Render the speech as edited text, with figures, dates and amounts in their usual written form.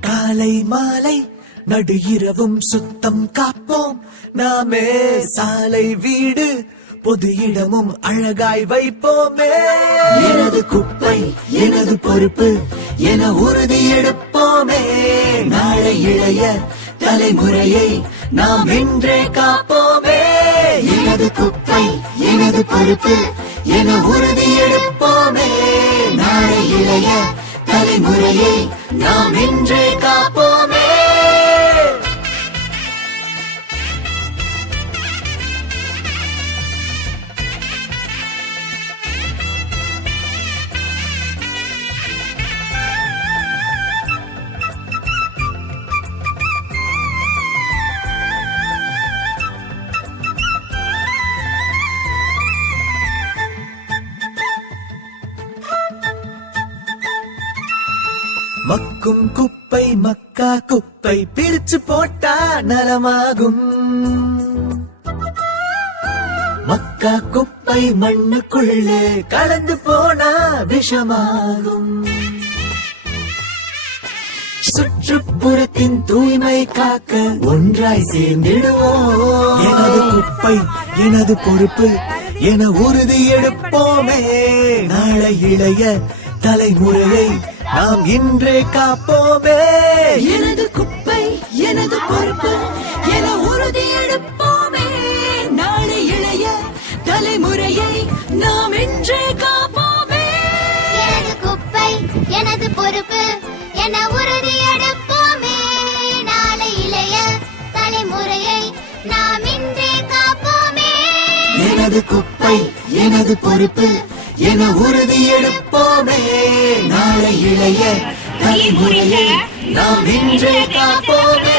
காலை மாலை நடு இரவும் சுத்தம் காப்போம் நாமே. சாலை வீடு பொது இடமும் அழகாய் வைப்போமே. எனது குப்பை எனது பொறுப்பு என உறுதி எடுப்போமே. நாளை இளைய தலைமுறையை நாம் இன்றே காப்போமே. எனது குப்பை எனது பொறுப்பு என உறுதி எடுப்போமே. நாளை இளைய தலைமுறையை நாம் இன்றே காப்போமே. மக்கும் குப்பை மக்கா குப்பை பிரிச்சு போட்டா நலமாகும். மக்கா குப்பை மண்ணுக்குள்ளே கலந்து போனா விஷமாகும். சுற்றுப்புறத்தின் தூய்மை காக்க ஒன்றாய் சேர்ந்திடுவோம். எனது குப்பை எனது பொறுப்பு என உறுதி எடுப்போமே. நாளை இளைய தலைமுறையை நாம் இன்றே காப்போமே. எனது குப்பை எனது பொறுப்பு என உறுதி எடுப்போமே. நாளை இளைய தலைமுறையை நாம் இன்றே காப்போமே. எனது குப்பை எனது பொறுப்பு என உறுதி எடுப்போமே. நாளை இளைய தலைமுறையை நாம் இன்றே காப்போமே. எனது குப்பை எனது பொறுப்பு என உறுதி எடுப்போமே. நாளை இளைய தலைமுறையை நாம் இன்றே காப்போமே.